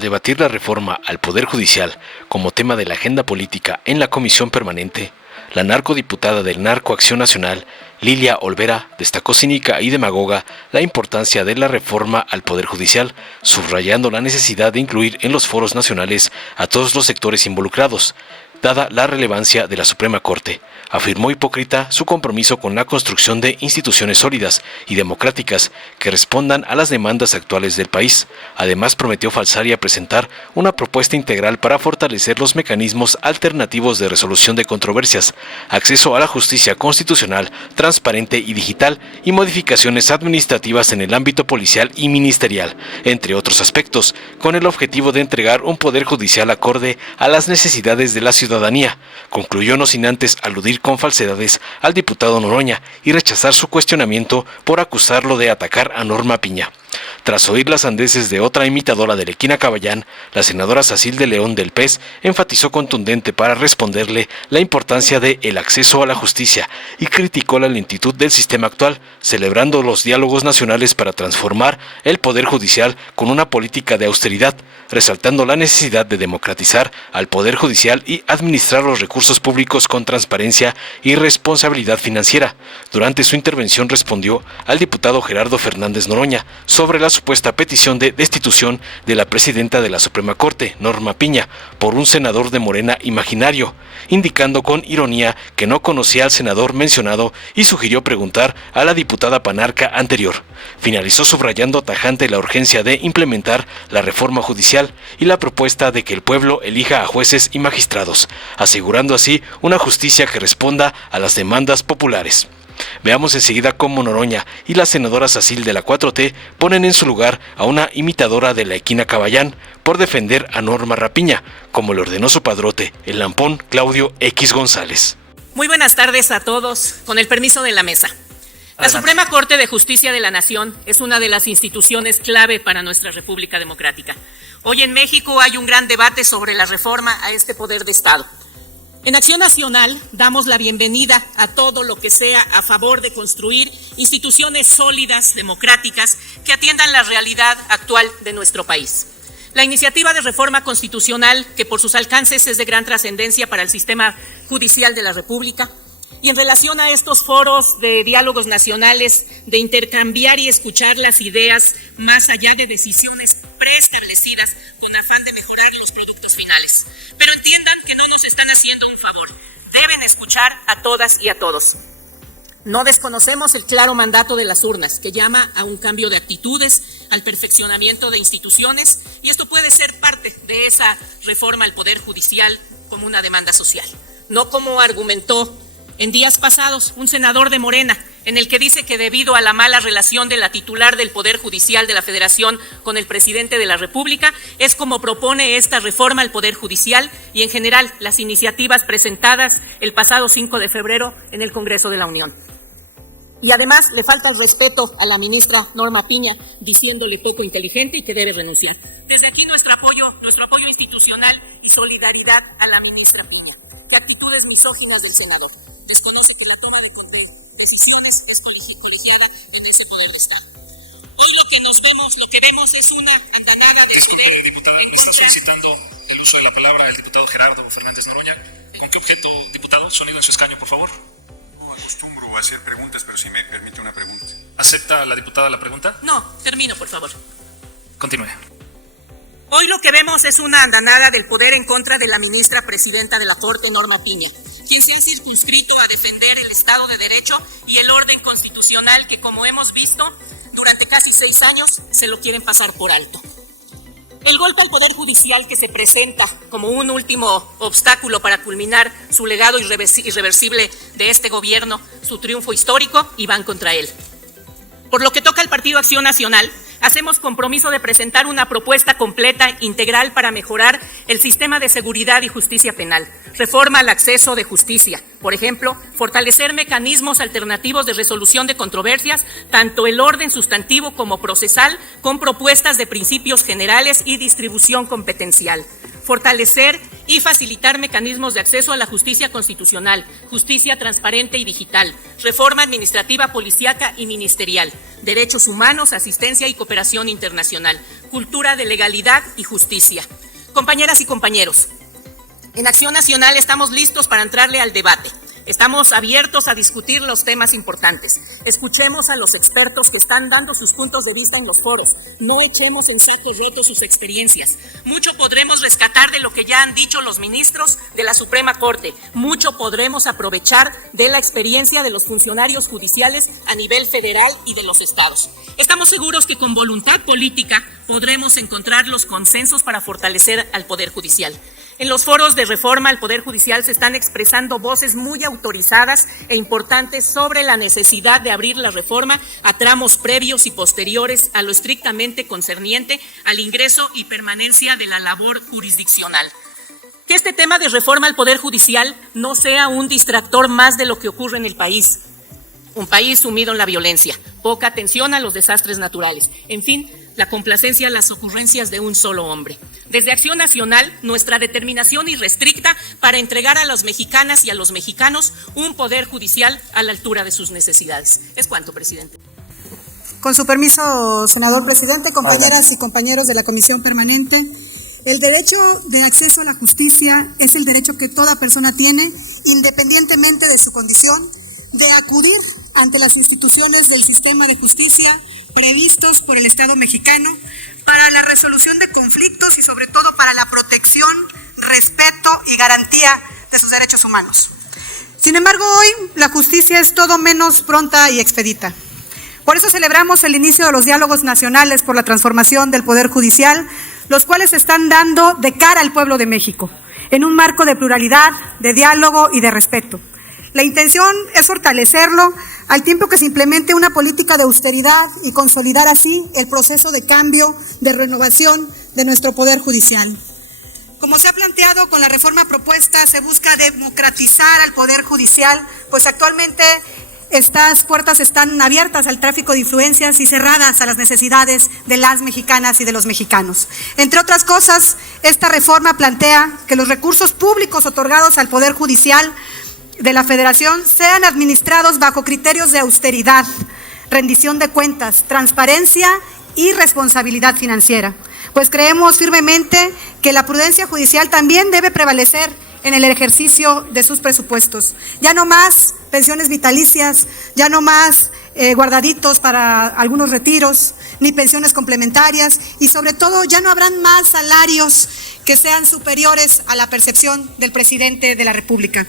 Al debatir la reforma al Poder Judicial como tema de la agenda política en la Comisión Permanente, la narcodiputada del Narco Acción Nacional, Lilia Olvera, destacó cínica y demagoga la importancia de la reforma al Poder Judicial, subrayando la necesidad de incluir en los foros nacionales a todos los sectores involucrados, dada la relevancia de la Suprema Corte. Afirmó hipócrita su compromiso con la construcción de instituciones sólidas y democráticas que respondan a las demandas actuales del país. Además, prometió falsar y presentar una propuesta integral para fortalecer los mecanismos alternativos de resolución de controversias, acceso a la justicia constitucional, transparente y digital y modificaciones administrativas en el ámbito policial y ministerial, entre otros aspectos, con el objetivo de entregar un poder judicial acorde a las necesidades de la ciudadanía. Concluyó no sin antes aludir con falsedades al diputado Noroña y rechazar su cuestionamiento por acusarlo de atacar a Norma Piña. Tras oír las sandeces de otra imitadora de Lequina Caballán, la senadora Sacil León del PES enfatizó contundente para responderle la importancia de el acceso a la justicia y criticó la lentitud del sistema actual, celebrando los diálogos nacionales para transformar el Poder Judicial con una política de austeridad, resaltando la necesidad de democratizar al Poder Judicial y administrar los recursos públicos con transparencia y responsabilidad financiera. Durante su intervención respondió al diputado Gerardo Fernández Noroña sobre la supuesta petición de destitución de la presidenta de la Suprema Corte, Norma Piña, por un senador de Morena imaginario, indicando con ironía que no conocía al senador mencionado y sugirió preguntar a la diputada panarca anterior. Finalizó subrayando tajante la urgencia de implementar la reforma judicial y la propuesta de que el pueblo elija a jueces y magistrados, asegurando así una justicia que responda a las demandas populares. Veamos enseguida cómo Noroña y la senadora Sacil de la 4T ponen en su lugar a una imitadora de Lequina Caballán por defender a Norma Rapiña, como le ordenó su padrote, el lampón Claudio X González. Muy buenas tardes a todos, con el permiso de la mesa. La Suprema Corte de Justicia de la Nación es una de las instituciones clave para nuestra República Democrática. Hoy en México hay un gran debate sobre la reforma a este poder de Estado. En Acción Nacional damos la bienvenida a todo lo que sea a favor de construir instituciones sólidas, democráticas, que atiendan la realidad actual de nuestro país. La iniciativa de reforma constitucional, que por sus alcances es de gran trascendencia para el sistema judicial de la República, y en relación a estos foros de diálogos nacionales, de intercambiar y escuchar las ideas más allá de decisiones preestablecidas con afán de mejorar los productos finales. Pero entiendan que no nos están haciendo un favor. Deben escuchar a todas y a todos. No desconocemos el claro mandato de las urnas, que llama a un cambio de actitudes, al perfeccionamiento de instituciones, y esto puede ser parte de esa reforma al Poder Judicial como una demanda social. No como argumentó en días pasados un senador de Morena, en el que dice que debido a la mala relación de la titular del Poder Judicial de la Federación con el presidente de la República, es como propone esta reforma al Poder Judicial y en general las iniciativas presentadas el pasado 5 de febrero en el Congreso de la Unión. Y además le falta el respeto a la ministra Norma Piña, diciéndole poco inteligente y que debe renunciar. Desde aquí nuestro apoyo institucional y solidaridad a la ministra Piña. ¿Qué actitudes misóginas del senador? Desconoce que la toma de decisiones es colegiada en ese poder de Estado. Hoy lo que vemos es una andanada de poder. Diputada, me está solicitando el uso de la palabra el diputado Gerardo Fernández Noroña. ¿Con qué objeto, diputado? Sonido en su escaño, por favor. No acostumbro a hacer preguntas, pero si me permite una pregunta. ¿Acepta la diputada la pregunta? No, termino, por favor. Continúe. Hoy lo que vemos es una andanada del poder en contra de la ministra presidenta de la Corte, Norma Piña, quien se ha circunscrito a defender el Estado de Derecho y el orden constitucional que, como hemos visto, durante casi 6 años se lo quieren pasar por alto. El golpe al Poder Judicial que se presenta como un último obstáculo para culminar su legado irreversible de este gobierno, su triunfo histórico, y van contra él. Por lo que toca al Partido Acción Nacional, hacemos compromiso de presentar una propuesta completa, integral para mejorar el sistema de seguridad y justicia penal, reforma al acceso de justicia, por ejemplo, fortalecer mecanismos alternativos de resolución de controversias, tanto el orden sustantivo como procesal, con propuestas de principios generales y distribución competencial, fortalecer y facilitar mecanismos de acceso a la justicia constitucional, justicia transparente y digital, reforma administrativa, policíaca y ministerial, derechos humanos, asistencia y cooperación internacional, cultura de legalidad y justicia. Compañeras y compañeros, en Acción Nacional estamos listos para entrarle al debate. Estamos abiertos a discutir los temas importantes. Escuchemos a los expertos que están dando sus puntos de vista en los foros. No echemos en saco roto sus experiencias. Mucho podremos rescatar de lo que ya han dicho los ministros de la Suprema Corte. Mucho podremos aprovechar de la experiencia de los funcionarios judiciales a nivel federal y de los estados. Estamos seguros que con voluntad política podremos encontrar los consensos para fortalecer al Poder Judicial. En los foros de reforma al Poder Judicial se están expresando voces muy autorizadas e importantes sobre la necesidad de abrir la reforma a tramos previos y posteriores a lo estrictamente concerniente al ingreso y permanencia de la labor jurisdiccional. Que este tema de reforma al Poder Judicial no sea un distractor más de lo que ocurre en el país. Un país sumido en la violencia, poca atención a los desastres naturales, en fin, la complacencia a las ocurrencias de un solo hombre. Desde Acción Nacional, nuestra determinación irrestricta para entregar a las mexicanas y a los mexicanos un poder judicial a la altura de sus necesidades. Es cuanto, presidente. Con su permiso, senador presidente, compañeras y compañeros de la Comisión Permanente, el derecho de acceso a la justicia es el derecho que toda persona tiene, independientemente de su condición, de acudir ante las instituciones del sistema de justicia previstos por el Estado mexicano para la resolución de conflictos y sobre todo para la protección, respeto y garantía de sus derechos humanos. Sin embargo, hoy la justicia es todo menos pronta y expedita. Por eso celebramos el inicio de los diálogos nacionales por la transformación del Poder Judicial, los cuales se están dando de cara al pueblo de México, en un marco de pluralidad, de diálogo y de respeto. La intención es fortalecerlo al tiempo que se implemente una política de austeridad y consolidar así el proceso de cambio, de renovación de nuestro Poder Judicial. Como se ha planteado con la reforma propuesta, se busca democratizar al Poder Judicial, pues actualmente estas puertas están abiertas al tráfico de influencias y cerradas a las necesidades de las mexicanas y de los mexicanos. Entre otras cosas, esta reforma plantea que los recursos públicos otorgados al Poder Judicial de la Federación sean administrados bajo criterios de austeridad, rendición de cuentas, transparencia y responsabilidad financiera. Pues creemos firmemente que la prudencia judicial también debe prevalecer en el ejercicio de sus presupuestos. Ya no más pensiones vitalicias, ya no más guardaditos para algunos retiros, ni pensiones complementarias y sobre todo ya no habrán más salarios que sean superiores a la percepción del presidente de la República.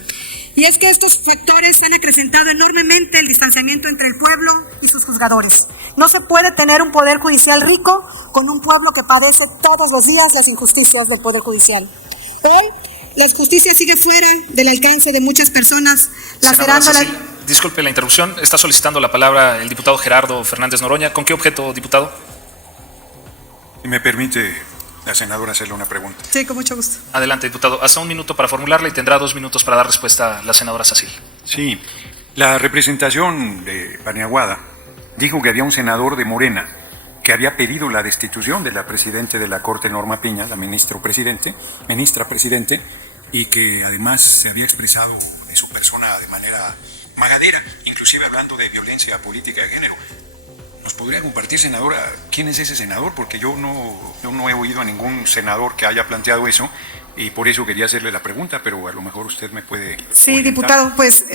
Y es que estos factores han acrecentado enormemente el distanciamiento entre el pueblo y sus juzgadores. No se puede tener un poder judicial rico con un pueblo que padece todos los días las injusticias del Poder Judicial. Hoy, la justicia sigue fuera del alcance de muchas personas, lacerando la... Disculpe la interrupción, está solicitando la palabra el diputado Gerardo Fernández Noroña. ¿Con qué objeto, diputado? Si me permite, la senadora, hacerle una pregunta. Sí, con mucho gusto. Adelante, diputado. Hasta 1 minuto para formularla y tendrá 2 minutos para dar respuesta a la senadora Sacil. Sí, la representación de Paniaguada dijo que había un senador de Morena que había pedido la destitución de la presidenta de la Corte, Norma Piña, la ministra presidente, y que además se había expresado de su persona de manera magadera, inclusive hablando de violencia política de género. ¿Nos podría compartir, senadora, quién es ese senador? Porque yo no he oído a ningún senador que haya planteado eso y por eso quería hacerle la pregunta, pero a lo mejor usted me puede Sí, orientar. Diputado, pues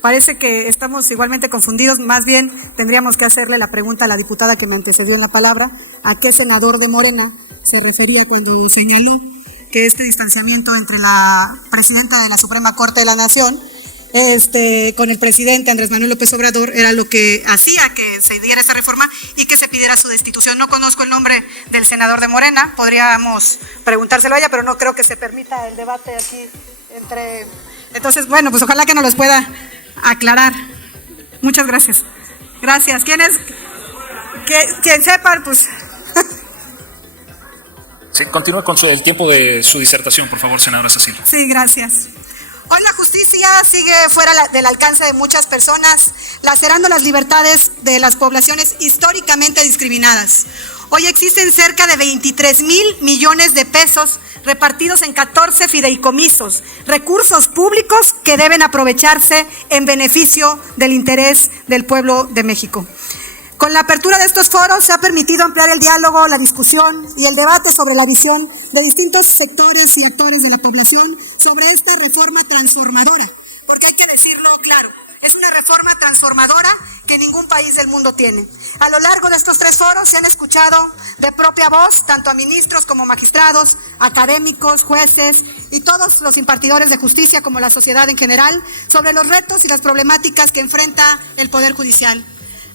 parece que estamos igualmente confundidos. Más bien tendríamos que hacerle la pregunta a la diputada que me antecedió en la palabra, ¿a qué senador de Morena se refería cuando señaló que este distanciamiento entre la presidenta de la Suprema Corte de la Nación con el presidente Andrés Manuel López Obrador era lo que hacía que se diera esa reforma y que se pidiera su destitución? No conozco el nombre del senador de Morena, podríamos preguntárselo a ella, pero no creo que se permita el debate aquí entre... Entonces, bueno, pues ojalá que nos los pueda aclarar. Muchas gracias. Gracias. ¿Quién es? Quien sepa, pues... Sí, continúe con el tiempo de su disertación, por favor, senadora Sacil. Sí, gracias. Hoy la justicia sigue fuera del alcance de muchas personas, lacerando las libertades de las poblaciones históricamente discriminadas. Hoy existen cerca de 23,000 millones de pesos repartidos en 14 fideicomisos, recursos públicos que deben aprovecharse en beneficio del interés del pueblo de México. Con la apertura de estos foros se ha permitido ampliar el diálogo, la discusión y el debate sobre la visión de distintos sectores y actores de la población sobre esta reforma transformadora, porque hay que decirlo claro. Es una reforma transformadora que ningún país del mundo tiene. A lo largo de estos 3 foros se han escuchado de propia voz tanto a ministros como magistrados, académicos, jueces y todos los impartidores de justicia como la sociedad en general sobre los retos y las problemáticas que enfrenta el Poder Judicial.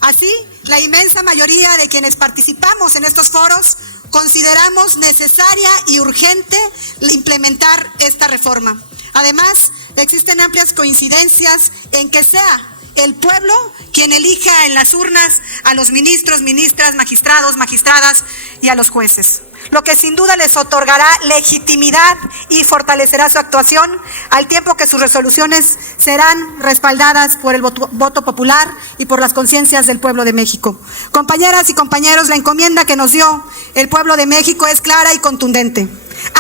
Así, la inmensa mayoría de quienes participamos en estos foros consideramos necesaria y urgente implementar esta reforma. Además, existen amplias coincidencias en que sea el pueblo quien elija en las urnas a los ministros, ministras, magistrados, magistradas y a los jueces, lo que sin duda les otorgará legitimidad y fortalecerá su actuación, al tiempo que sus resoluciones serán respaldadas por el voto popular y por las conciencias del pueblo de México. Compañeras y compañeros, la encomienda que nos dio el pueblo de México es clara y contundente: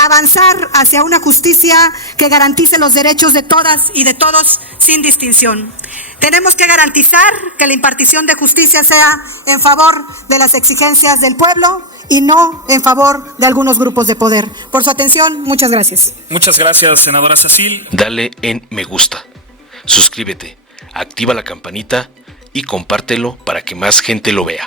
avanzar hacia una justicia que garantice los derechos de todas y de todos sin distinción. Tenemos que garantizar que la impartición de justicia sea en favor de las exigencias del pueblo y no en favor de algunos grupos de poder. Por su atención, muchas gracias. Muchas gracias, senadora Sacil. Dale en me gusta, suscríbete, activa la campanita y compártelo para que más gente lo vea.